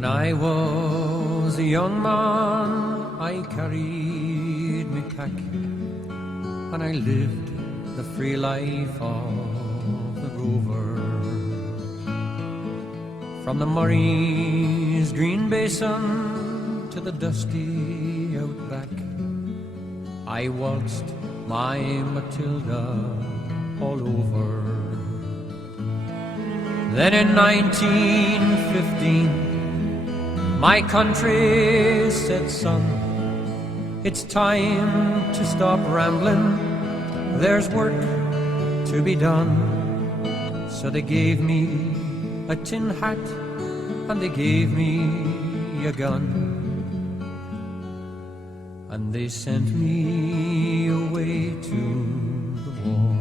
When I was a young man, I carried me pack, and I lived the free life of the rover. From the Murray's green basin to the dusty outback, I waltzed my Matilda all over. Then in 1915, my country said, son, it's time to stop rambling, there's work to be done. So they gave me a tin hat and they gave me a gun, and they sent me away to the war.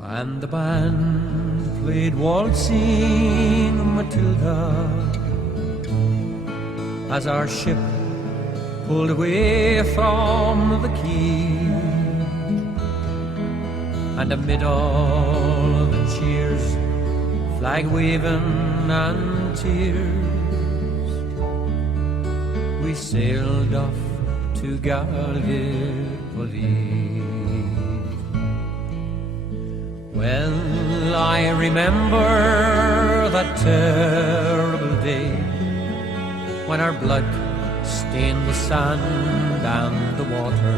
And the band played waltzing Matilda as our ship pulled away from the quay. And amid all the cheers, flag waving and tears, we sailed off to Gallipoli. Well, I remember that terrible day when our blood stained the sand and the water,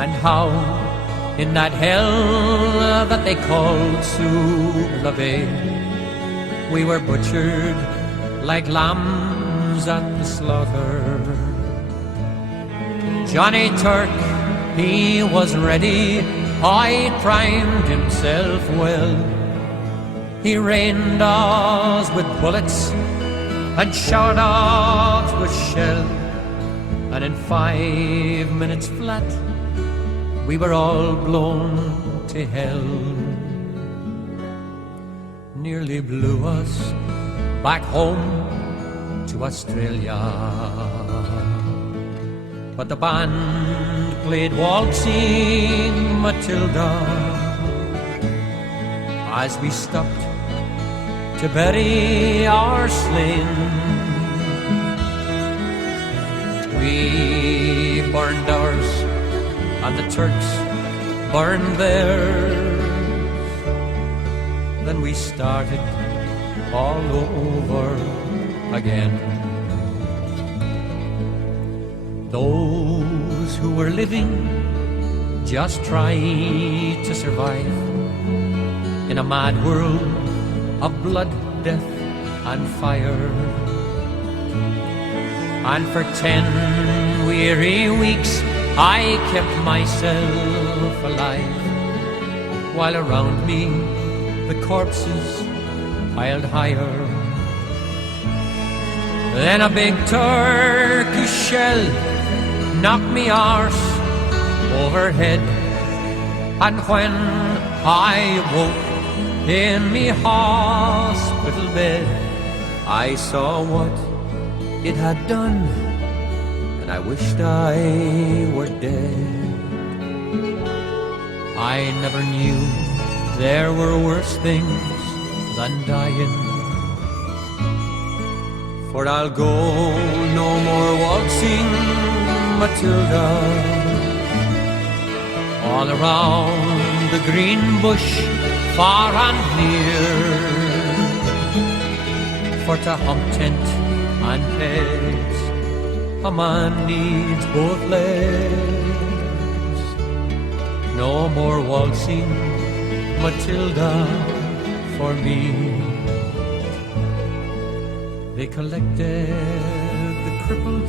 and how in that hell that they called Suvla Bay, we were butchered like lambs at the slaughter. Johnny Turk, he was ready, he primed himself well. He rained us with bullets and showered us with shell, and in 5 minutes flat we were all blown to hell. Nearly blew us back home to Australia, but the band played waltzing Matilda as we stopped to bury our slain. We burned ours and the Turks burned theirs. Then we started all over again. Those who were living just tried to survive in a mad world of blood, death and fire. And for 10 weary weeks I kept myself alive, while around me the corpses piled higher. Then a big Turkish shell knocked me arse overhead, and when I woke in me hospital bed, I saw what it had done, and I wished I were dead. I never knew there were worse things than dying, for I'll go no more waltzing Matilda all around the green bush, far and near. For to hump tent and pegs a man needs both legs. No more waltzing Matilda for me. They collected the crippled,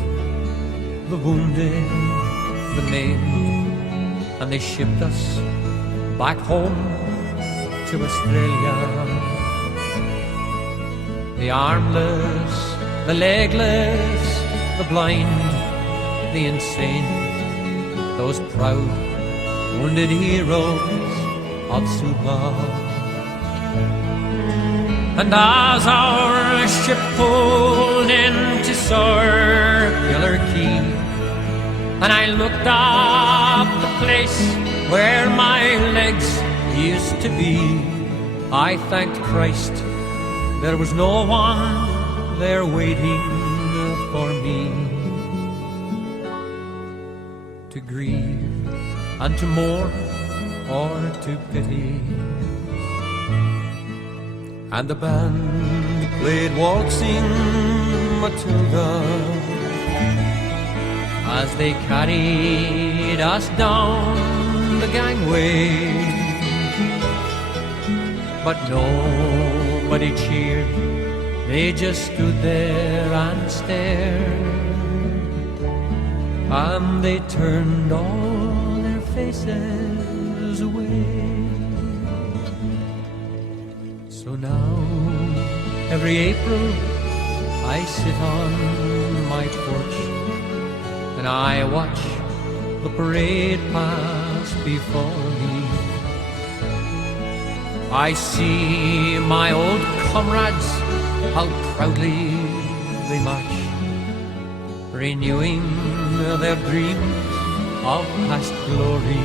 the wounded, the maimed, and they shipped us back home to Australia. The armless, the legless, the blind, the insane, those proud, wounded heroes of Suva. And as our ship pulled into Circular Quay, and I looked up the place where my legs used to be, I thanked Christ there was no one there waiting for me to grieve and to mourn or to pity. And the band played waltzing Matilda as they carried us down the gangway. But nobody cheered, they just stood there and stared, and they turned all their faces away. So now, every April, I sit on my porch and I watch the parade pass before me. I see my old comrades, how proudly they march, renewing their dream of past glory.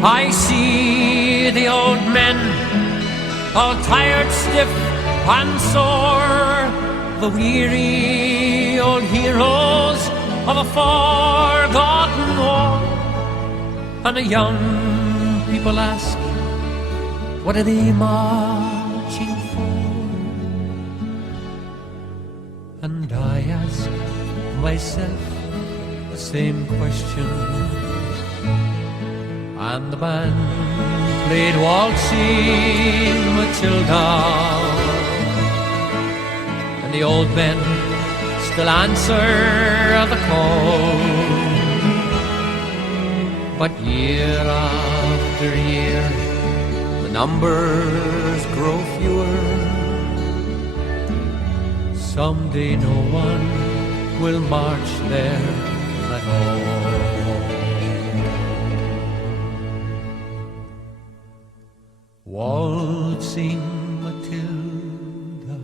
I see the old men, all tired, stiff and sore, the weary old heroes of a forgotten war. And the young people ask, what are they marching for? And I ask myself the same question. And the band played waltzing Matilda, and the old men still answer the call. But year after year, the numbers grow fewer. Someday no one will march there at all. Waltzing Matilda,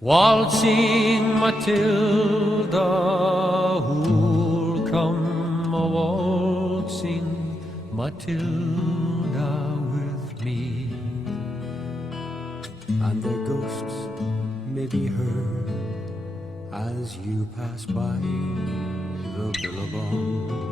waltzing Matilda, who'll come a-waltzing Matilda with me. And their ghosts may be heard as you pass by the billabong.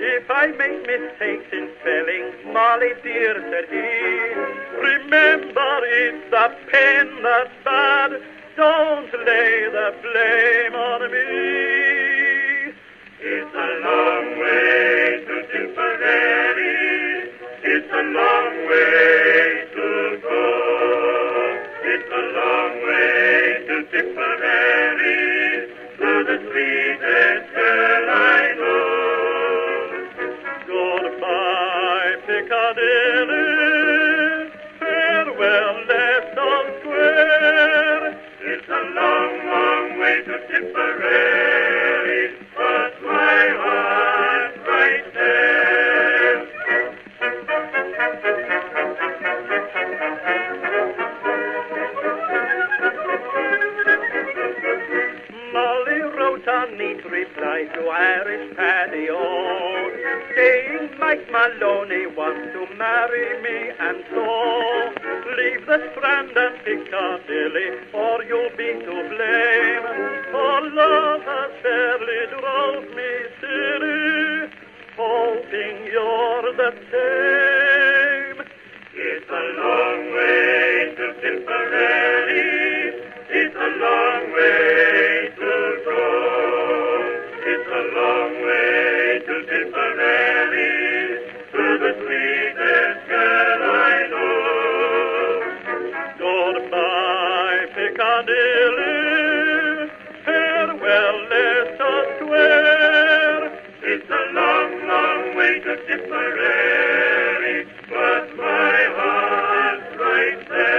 If I make mistakes in spelling, Molly dear, said he, Remember, it's the pen that's bad. Don't lay the blame on me. It's a long way to Tipperary. It's a long way to go. It's a long way to Tipperary, to the sweetest girl I know. Goodbye, Piccadilly. Farewell, Leicester Square. It's a long, long way to Tipperary, but my heart's right there. Molly wrote a neat reply to Irish Paddy O, saying Mike Maloney wants to marry me, and so leave the Strand and Piccadilly, or you'll be to blame. For love has fairly drove me silly, hoping you're the same. It's a long way to Tipperary. It's a long way to go. It's a long way to Tipperary, to the sweetest girl I know. Goodbye, Piccadilly. Farewell, Leicester Square. It's a long, long way to Tipperary, but my heart's right there.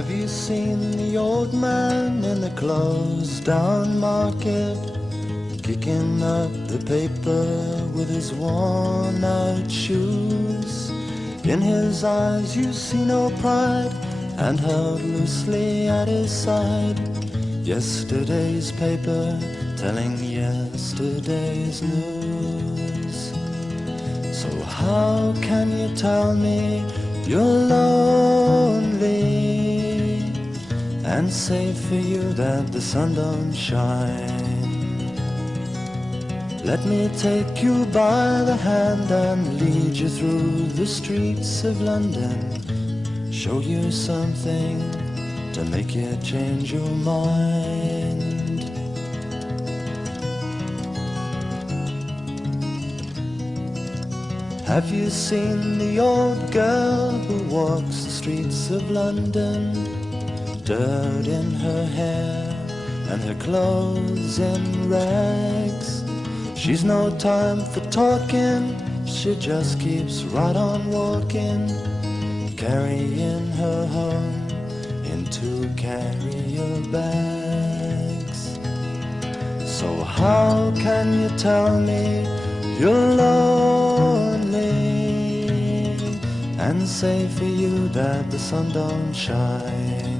Have you seen the old man in the closed down market, kicking up the paper with his worn out shoes? In his eyes you see no pride, and held loosely at his side, yesterday's paper telling yesterday's news. So how can you tell me you're lonely, and say for you that the sun don't shine? Let me take you by the hand and lead you through the streets of London, show you something to make you change your mind. Have you seen the old girl who walks the streets of London, dirt in her hair and her clothes in rags? She's no time for talking, she just keeps right on walking, carrying her home in 2 carrier bags. So how can you tell me you're lonely, and say for you that the sun don't shine?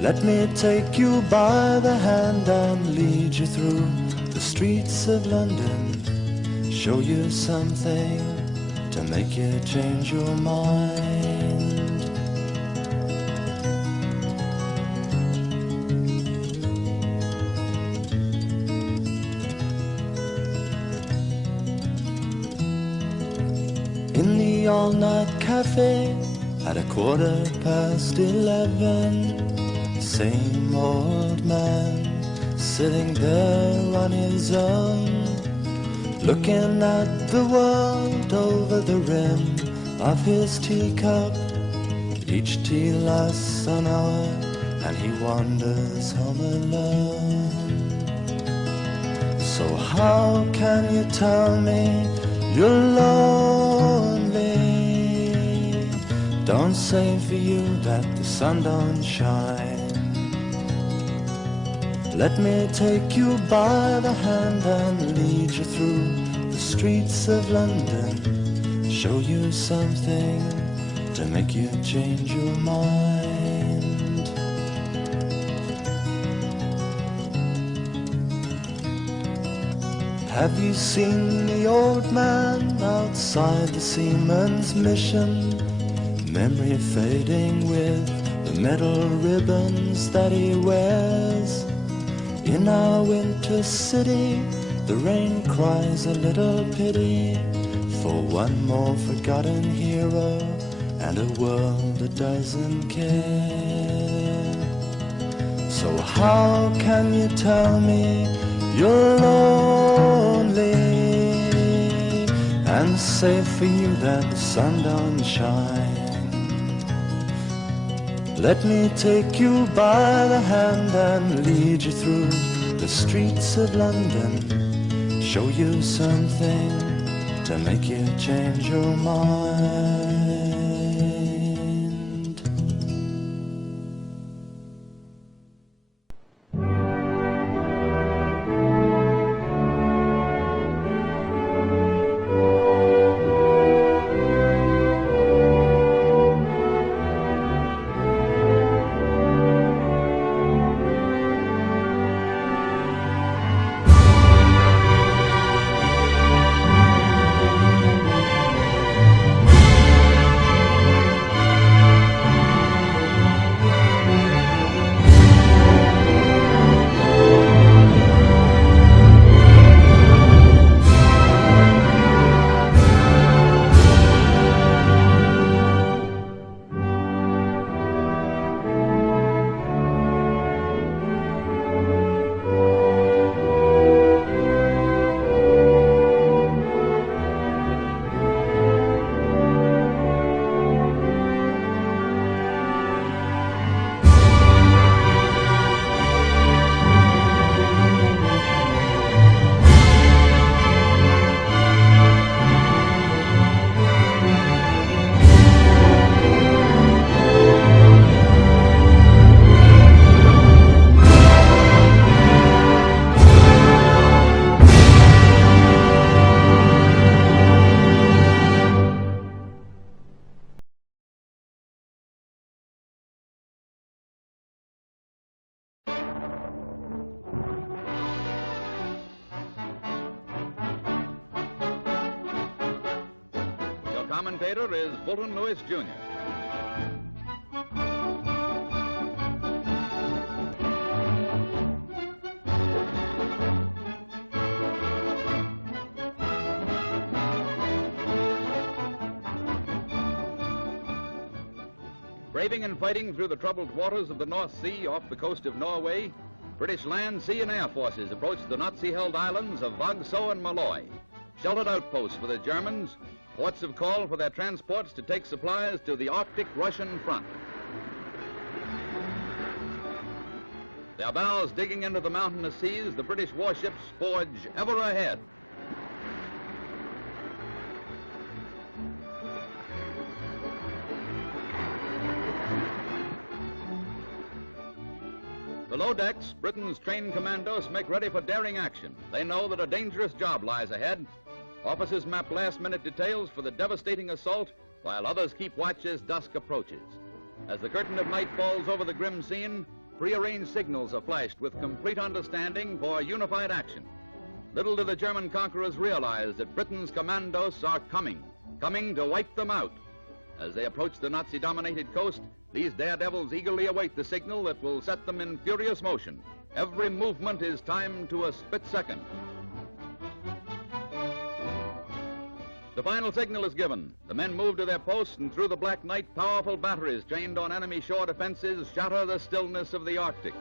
Let me take you by the hand and lead you through the streets of London, show you something to make you change your mind. In the all-night cafe at 11:15, same old man sitting there on his own, looking at the world over the rim of his teacup. Each tea lasts an hour and he wanders home alone. So how can you tell me you're lonely? Don't say for you that the sun don't shine. Let me take you by the hand and lead you through the streets of London, show you something to make you change your mind. Have you seen the old man outside the seaman's mission, memory fading with the metal ribbons that he wears? In our winter city, the rain cries a little pity for one more forgotten hero and a world that doesn't care. So how can you tell me you're lonely, and say for you that the sun don't shine? Let me take you by the hand and lead you through the streets of London, show you something to make you change your mind. Commentator is Fulton Lewis, Jr. Braving and fighting through the troubled waters of the North Sea off the coast of Norway, British land, sea, and air forces approached the Nazi-held islands of Vagsø and Malloy, sheltered outposts for the Germans, ports of call for their transports to take supplies to the Arctic Russian front. Their bows digging into the mountainous seas, the British warships forge ever ahead. Below decks, Britain's trained commandos make ready for daring action. They know that a dangerous job lies ahead. Officers map last-minute details for the devastating assault, while others keep watch as dusk approaches. As the curtain of night falls over the grim scene, prearranged signals are flashed with complete understanding for unified action. Little do the German conquerors realize that Britain's commandos are coming to wipe them out. As they approach the Nazi-dominated coast, these daredevils eagerly await the signal that will set them in furious motion. Every movement is timed to a split second. The final signal is given. The men move to their posts, and through the black night, powerful batteries trained on enemy shore defenses shatter the stillness of the Arctic.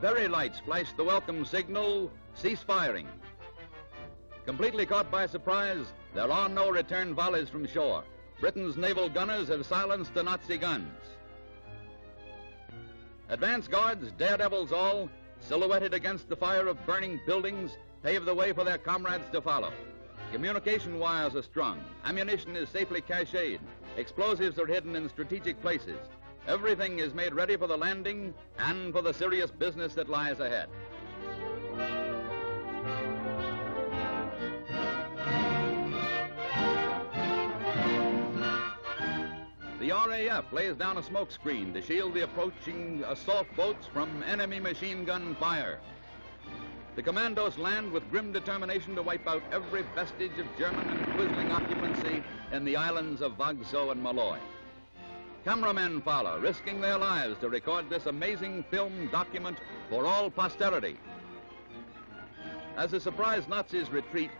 Very lights flash the welcome signal, cease firing. Completely caught by surprise, there are no return volleys from shore. Britain's naval gunners have silenced the Nazi guns. Advance guards, daredevils all, silhouetted against the fire of burning buildings, pave the way for their comrades to follow. Communication wires are strung, ammunition is safely cached, explosives are hidden in strategic places. Everything is made ready for the landing and for the serious business that lies ahead. The RAF lays down a smoke screen to shield the approaching assault boats from enemy machine gun fire. The Commandos land with grim determination to wipe out every vestige of German and Quisling occupancy in the islands of Vagsø and Malloy. Cameramen follow, risking their lives to record this amazing film document for all posterity. As the surprised Nazis retreat,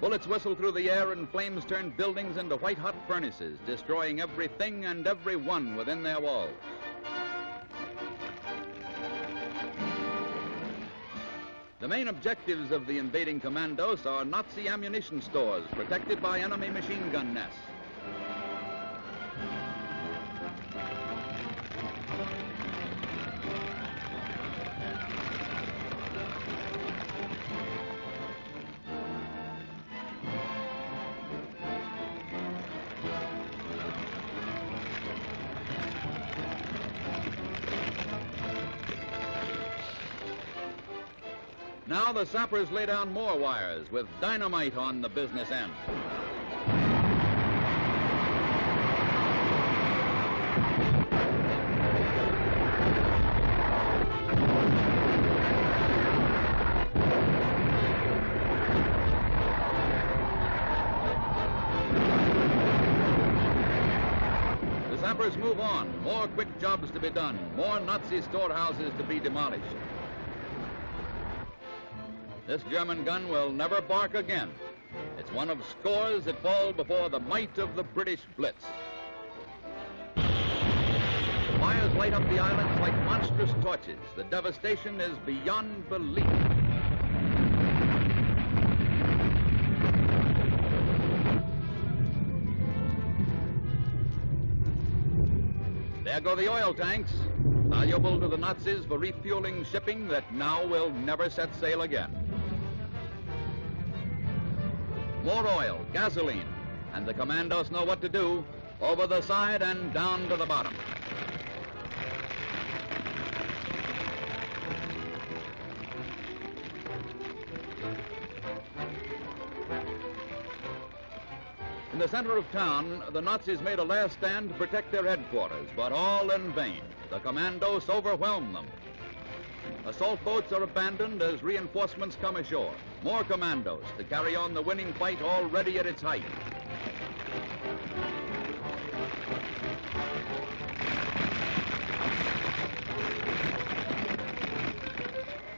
bullets whistle through the air and flames turn buildings into white-hot furnaces, destroying everything and everyone within their walls. The main objectives of the invading commandos are Nazi ammunition stores protected by enemy machine gun nests. Now the sappers lay down more wires with dynamite on the business end. The sappers move on, more quick jobs to be done, more Nazi storehouses to be demolished. This German gun will never bark again. It's one of scores that fall before the might of the British Blitz. The fires light up the islands like monstrous torches. The devastation is beyond belief. There go the oil tanks, valuable to the Nazis for refueling shipping that now will never set sail again. More oil, gasoline, and the commandos know what to do, over the side and down to the bottom. In the center of town, the Nazis made a last stand to protect their headquarters, but all in vain. The Commandos overwhelmed them. Assault boats are abandoned as reinforcements come ashore. More Commandos to carry on the winning fight already at its height.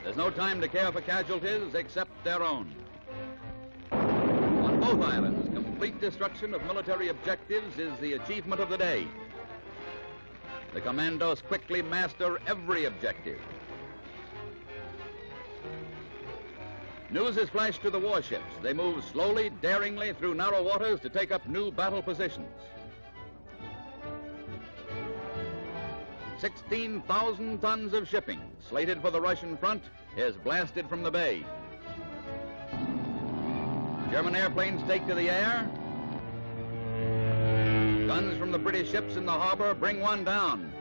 There's no time to care for casualties except their own. On both islands, complete destruction of military objectives is the achievement of the day. The Commandos quickly master every objective. News is flashed to the warships. They move slowly, daringly through narrow waters to take up new battle positions. 16,000 tons of shipping, slated for the Russian front, is blasted from the bay. German airplanes take to the air. Guns from the British ships in the harbor bring one down.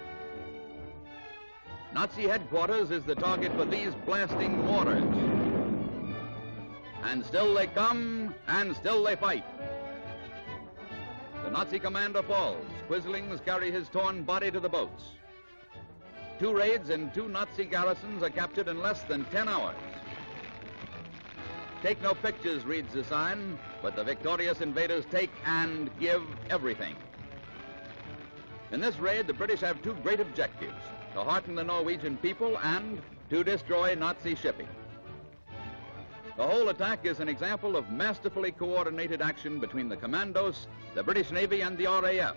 Nazi headquarters is the target for these blasting waters. And still they come, and still they fight. The Nazi commander falls. Quislings carry his torn body to the boats. 2 raids and 2 Nazi garrisons are captured in less than 10 hours. Take no pictures, reads the sign, but the victorious invaders take and give everything. In this raid, the British have 2 great objectives: to hearten the Norwegian people and to destroy Nazi shipping. The whole attack is an example of masterfully coordinated action between the Commandos, the British Navy, and the RAF.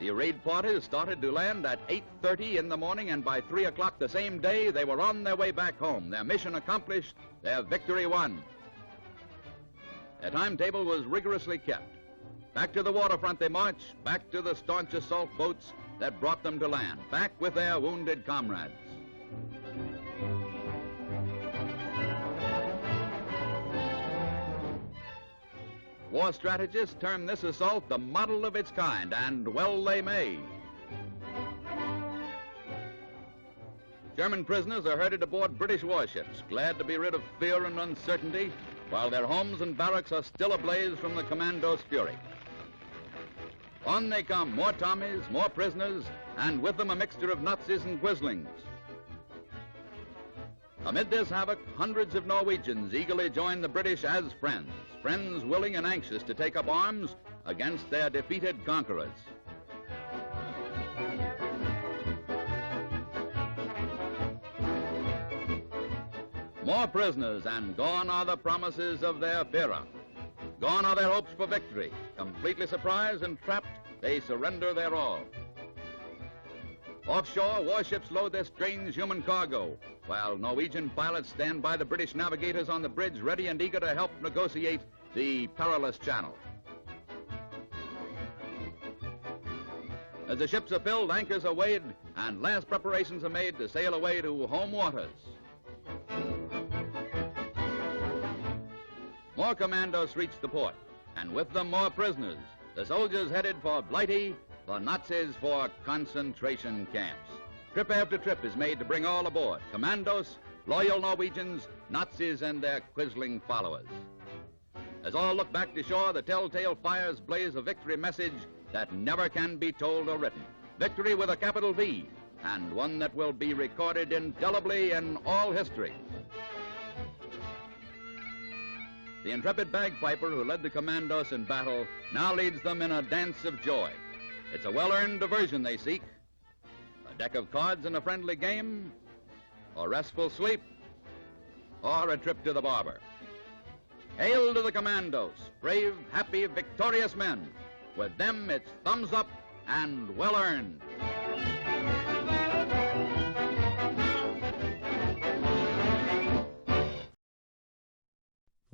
The raid parties started to land at 8:30 in the morning, and by 3 o'clock the same day, they were on their way back home. Their mission accomplished, their victory won. Their timetable was rigorously kept. Back to the waterfront they marched, back to the staunch assault boats that brought them to land, back with their wounded comrades. War strategists term this assault the model of its kind, and well they may. German prisoners are herded aboard British warships, glad to be rid of fear and uncertainty, while their homes and barracks are still ablaze from the Commandos' fury. On they come, more Tommies, more prisoners, and with them a mixture of Nazis and Quislings. Amid this havoc, hundreds of Norwegians eagerly join the British as friends, friends willing and anxious to take up arms against their defeated conquerors. More prisoners, and gone are the promises of their Führer. Gone are their hopes for victory. Completely surprised and trapped, they surrender their all. Offshore, warships load their strange human cargo, while Norwegian pilots stand by the British navigators on the bridge, ready and eager to help negotiate the perilous channel. As the ships are filled, anchors are weighed, and last preparations are made to sail away to home waters. More Commandos reach the port, and with them more prisoners. The soldiers headed for Blighty, the Nazis for concentration camps. Trip after trip is made to bring all aboard: Commandos, loyal Norwegians, Nazis, and their quisling followers. As all look back to shore, the telltale fires blaze a victory message that never can be told or written. Victory with a capital V, and one that will be recorded indelibly in all history. The intrepid bagpiper who led the Commandos in battle now leads them in a dance of joy. It's a well-earned diversion they seek. A deck of cards and a friendly game, or restful sleep, or a trip to the barber. Hail to the Commandos, brave, happy, victorious men. With them, it's thumbs up and well-earned.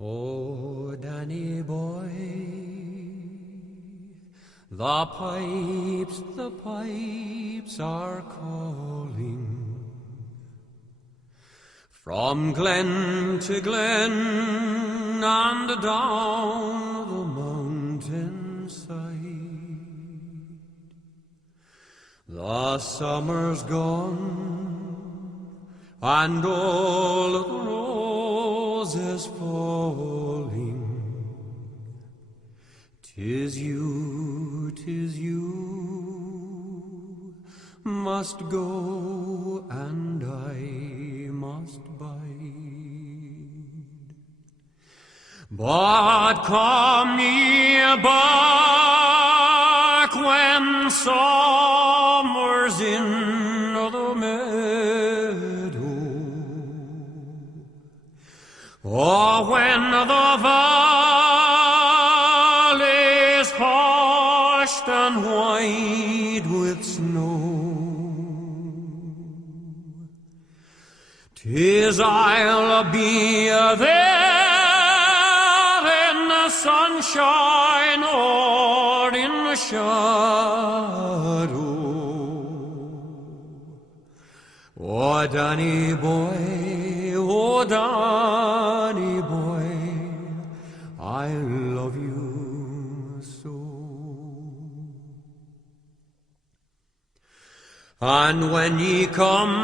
Oh, Danny boy, the pipes are calling from glen to glen and down the mountainside. The summer's gone and all the roses falling. 'tis you, must go and I must bide. But come near back when summer's in the meadow, or when the valley's hushed and white with snow. 'Tis I'll be there in the sunshine or in the shadow. Oh, Danny boy, oh, Danny boy, I love you so. And when ye come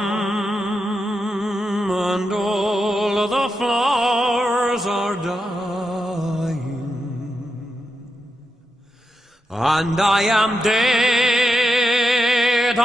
and all the flowers are dying, and I am dead